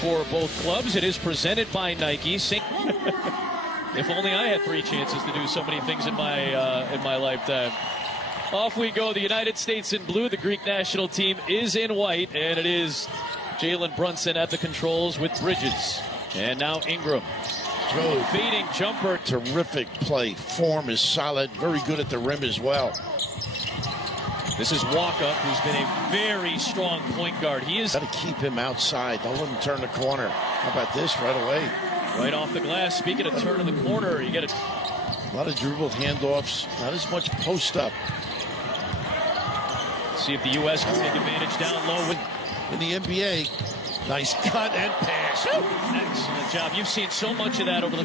for both clubs. It is presented by Nike. If only I had 3 chances to do so many things in my lifetime. Off we go. The United States in blue. The Greek national team is in white, and it is Jalen Brunson at the controls with Bridges. And now Ingram. Fading jumper. Terrific play. Form is solid. Very good at the rim as well. This is Walkup, who's been a very strong point guard. He is... Got to keep him outside. Don't let him turn the corner. How about this right away? Right off the glass. Speaking of turn of the corner, you get a lot of dribble handoffs. Not as much post up. See if the U.S. can take advantage down low. In the NBA, nice cut and pass. Excellent job. You've seen so much of that over the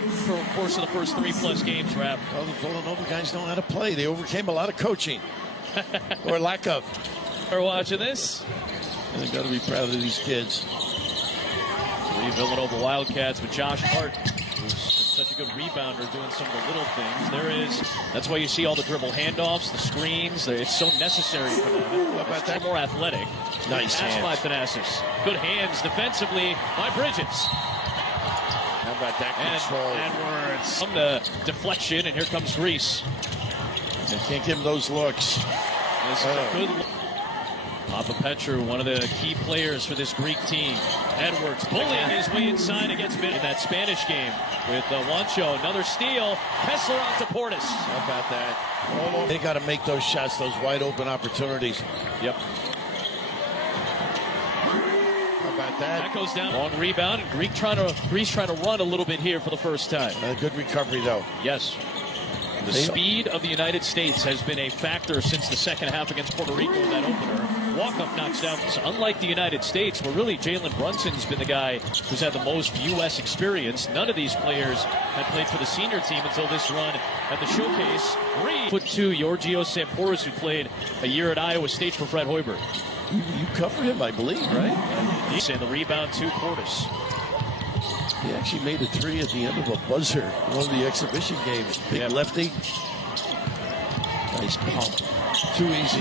course of the first 3+ games, Raph. Well, the Villanova guys know how to play. They overcame a lot of coaching. Or lack of. We're watching this. And they've got to be proud of these kids. 3 Villanova Wildcats with Josh Hart, who's such a good rebounder, doing some of the little things. There is, that's why you see all the dribble handoffs, the screens. It's so necessary for them. How about that? More athletic. Nice hands. by Thanasis. Good hands defensively by Bridges. How about that control? Edwards. From the deflection, and here comes Greece. They can't give him those looks. This is a good look. Papa Petru, one of the key players for this Greek team. Edwards bullying his way inside against in that Spanish game with Juancho. Another steal. Kessler on to Portis. How about that? They got to make those shots, those wide open opportunities. Yep. How about that? That goes down. Long rebound, and Greece trying to run a little bit here for the first time. A good recovery, though. Yes. The speed of the United States has been a factor since the second half against Puerto Rico in that opener. Walkup knocks down. So unlike the United States, where really Jalen Brunson's been the guy who's had the most U.S. experience, none of these players had played for the senior team until this run at the showcase. 3'2", Georgios Sampouras, who played a year at Iowa State for Fred Hoiberg. You covered him, I believe, right? And the rebound to Portis. He actually made a 3 at the end of a buzzer in one of the exhibition games. Big lefty. Nice pump. Too easy.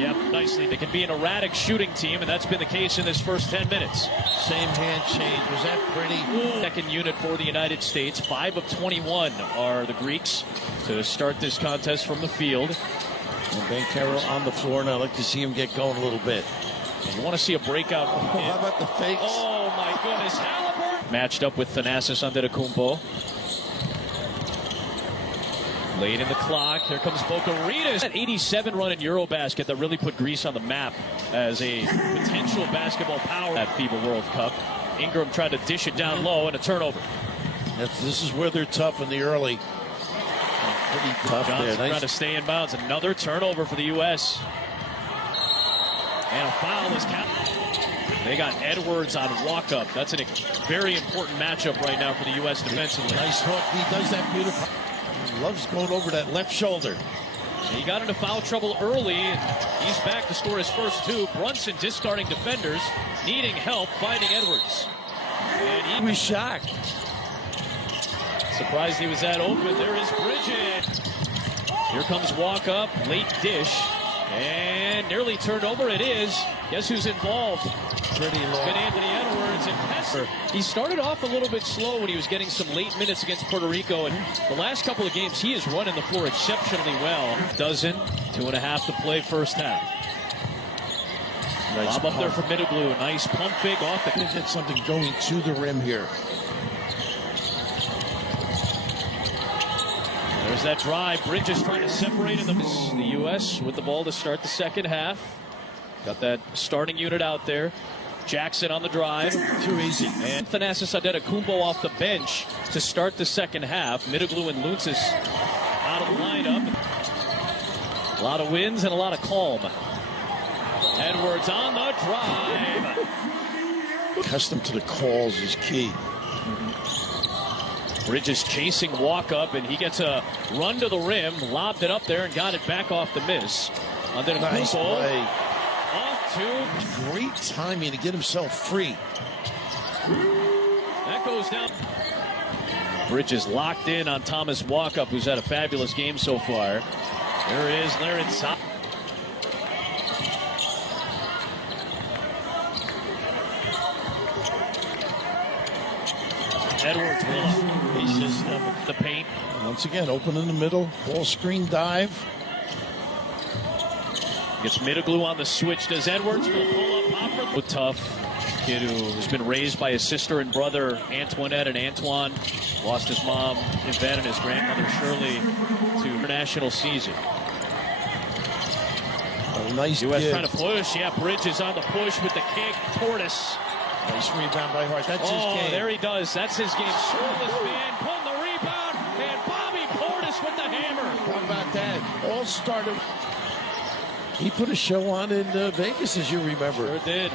Yep, nicely. They can be an erratic shooting team, and that's been the case in this first 10 minutes. Same hand change. Was that pretty? Second unit for the United States. 5 of 21 are the Greeks to start this contest from the field. And Banchero on the floor, and I'd like to see him get going a little bit. You want to see a breakout from him. How about the fakes? Oh, my goodness. Matched up with Thanasis Antetokounmpo. Late in the clock. Here comes Boca Raton. That 87 run in Eurobasket that really put Greece on the map as a potential basketball power at FIBA World Cup. Ingram tried to dish it down low and a turnover. This is where they're tough in the early. Pretty tough Johnson there. trying to stay in bounds. Another turnover for the U.S. And a foul is counted. They got Edwards on Walkup. That's a very important matchup right now for the U.S. defensively. Nice hook. He does that beautiful. He loves going over that left shoulder. He got into foul trouble early, and he's back to score his first 2. Brunson discarding defenders, needing help, finding Edwards. And he was shocked. Surprised he was that open. There is Bridges. Here comes Walkup, late dish, and nearly turned over. It is. Guess who's involved? Pretty low. Good Anthony Edwards and Kessler. He started off a little bit slow when he was getting some late minutes against Puerto Rico, and the last couple of games he is running the floor exceptionally well. Dozen, 2.5 to play first half. Nice Lob up there for Middleglue. Nice pump fake off the. Get something going to the rim here. There's that drive. Bridges trying to separate the U.S. with the ball to start the second half. Got that starting unit out there. Jackson on the drive. Too easy. And Thanasis Antetokounmpo off the bench to start the second half. Middleglue and Luntz out of the lineup. A lot of wins and a lot of calm. Edwards on the drive. Accustomed to the calls is key. Bridges chasing Walkup, and he gets a run to the rim, lobbed it up there, and got it back off the miss. Nice play. Off to. Great timing to get himself free. That goes down. Bridges locked in on Thomas Walkup, who's had a fabulous game so far. There is Larry Top. Edwards will He's just the paint. once again open in the middle. Ball screen dive. Gets Middleglue on the switch. Does Edwards for the pull-up hopper? Tough kid who has been raised by his sister and brother, Antoinette and Antoine. Lost his mom, Yvette, and his grandmother, Shirley, to international season. A nice U.S. give. trying to push. Yeah, Bridges on the push with the kick. Portis. Nice rebound by Hart. That's his game. Oh, there he does. That's his game. Shirtless man pulling the rebound. And Bobby Portis with the hammer. How about that? All started. He put a show on in Vegas, as you remember. Sure did.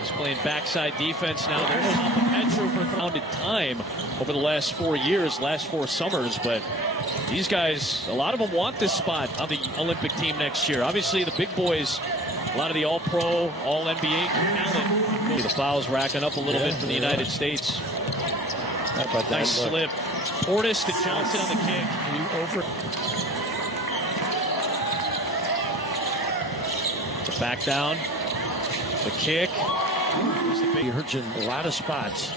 He's playing backside defense now. There's Papa Petru for founded time over the last 4 years, last 4 summers. But these guys, a lot of them want this spot on the Olympic team next year. Obviously, the big boys, a lot of the All-Pro, All-NBA talent. The fouls racking up a little bit for the United States. How about that? Nice slip. Portis to Johnson on the kick. Over. The back down. The kick. He hurts in a lot of spots.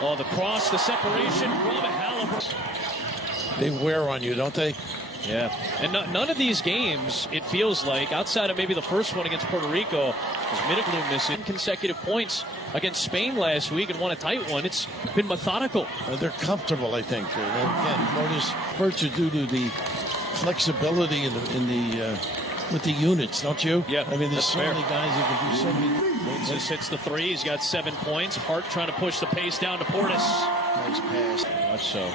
Oh, the cross, the separation from Halliburton. They wear on you, don't they? Yeah, and none of these games, it feels like, outside of maybe the first one against Puerto Rico, was Middleglue missing consecutive points against Spain last week and won a tight one. It's been methodical. They're comfortable, I think. Again, notice hurts are due to the flexibility with the units, don't you? Yeah, I mean, there's so fair. many guys who can do so many. Just hits the three. He's got 7 points. Hart trying to push the pace down to Portis. Nice pass. Much so.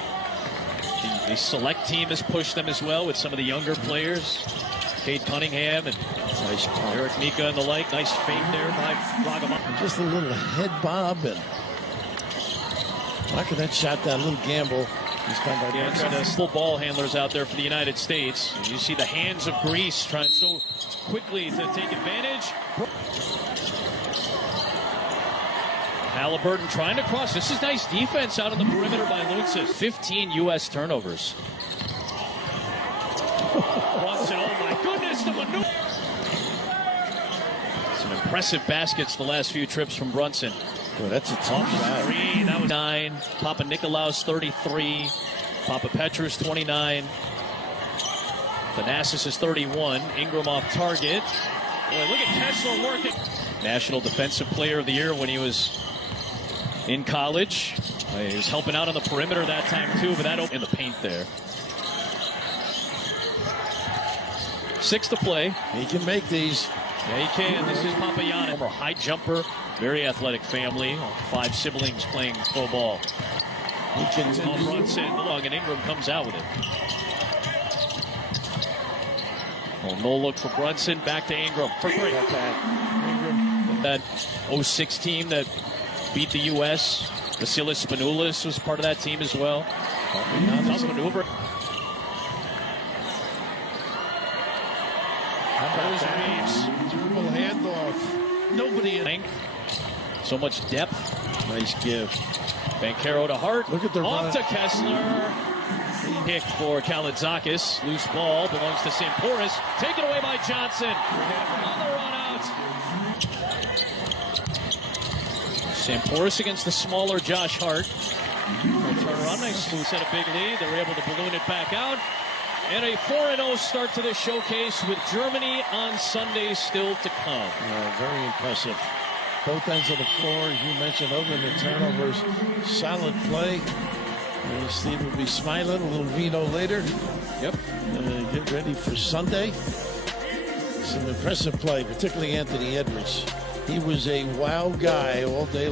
The select team has pushed them as well with some of the younger players. Cade Cunningham and Nice pump. Eric Mika and the like. Nice fake there by Ragaman. Just a little head bob and knocking that shot down. A little gamble. He's done by Yeah, trying to full ball handlers out there for the United States. And you see the hands of Greece trying so quickly to take advantage. Halliburton trying to cross. This is nice defense out on the perimeter by Lutzis. 15 U.S. turnovers. Brunson, oh my goodness, the maneuver. Some impressive baskets the last few trips from Brunson. Oh, that's a tough shot. Three, that was 9. Papa Nikolaus 33. Papa Petrus 29. Thanasis is 31. Ingram off target. Boy, look at Kessler working. National Defensive Player of the Year when he was in college. He was helping out on the perimeter that time too, but that opened in the paint there. 6 to play. He can make these. Yeah, he can. This is Papa Yana, former high jumper, very athletic family. 5 siblings playing pro ball. He can. Brunson long, and Ingram comes out with it. Well, no look for Brunson. Back to Ingram for 3. Ingram. That 06 team that beat the U.S. Vasilis Spanoulis was part of that team as well. Tough maneuver. There's Reaves. Dribble handoff. Nobody in. So much depth. Nice give. Bankero to Hart. Look at the off run. to Kessler. Pick for Kalitzakis. Loose ball belongs to Samporis. Taken away by Johnson. On the run out. Samporis against the smaller Josh Hart. Turn around. Nice move. Set a big lead. They were able to balloon it back out. And a 4-0 start to this showcase with Germany on Sunday still to come. Very impressive. Both ends of the floor, as you mentioned, other than the turnovers, solid play. Steve will be smiling. A little vino later. Yep. Get ready for Sunday. Some impressive play, particularly Anthony Edwards. He was a wow guy all day long.